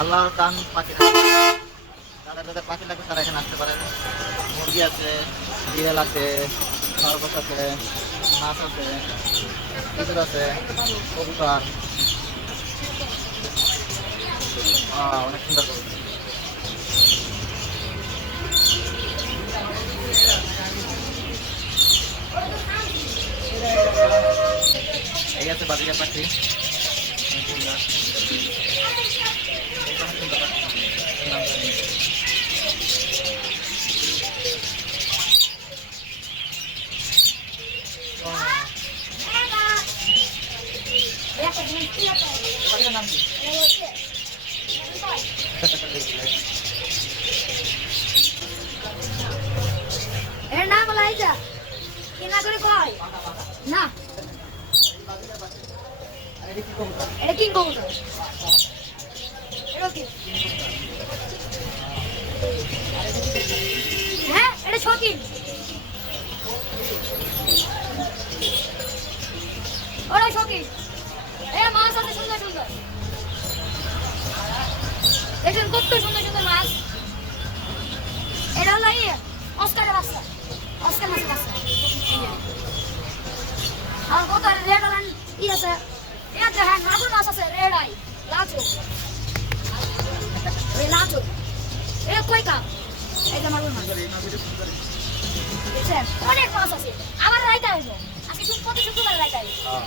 আল্লাহ দান পাখি যাদের যাদের পাখি লাগবে তারা এখানে আসতে পারে। মুরগি আছে, বিড়াল আছে, খরগোশ আছে, মাছ আছে ইঁদুর আছে, কবুতর। অনেক সুন্দর কবুতর। এই আছে বাদিকা পাখি অনেক সুন্দর। এইটা অনেক সুন্দর পাখি। নাম জানি না। ও, পাখিটার নাম কি? এর নাম হলো এইটা কিনা করে কয়? না। এটা কি কবুতর? এটা কিং? কি হ্যাঁ মাছ আছে সুন্দর সুন্দর। দেখেন কত সুন্দর সুন্দর মাছ। এটা হলো ইয়ে অস্কারের বাচ্চা। অস্কার মাছের বাচ্চা। আর কত রেড আছে। এ দেখেন মাগুর মাছ আছে রেড আই লাচো। এই লাচো। এ কই কাপ? এই যে মাগুর মাছ। অনেক মাছ আছে। আবার রাইতে আসব। আজকে প্রতি শুক্রবার রাইতে আসব। আহ,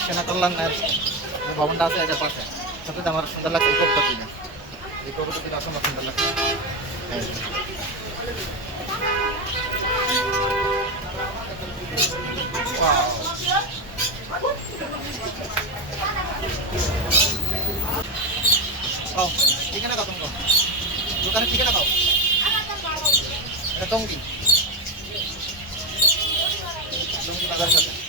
সেনা কল্যাণের যে ভবনটা আছে এটার পাশে সত্যি আমার সুন্দর লাগছে এই কবুতর দিনে এই কবুতর দিনে অসম্ভব সুন্দর লাগছে এই যে। Wow. ও ঠিকানা কত তোমার দোকানের ঠিকানা দাও এটা টঙ্গী টঙ্গী বাজারের সাথে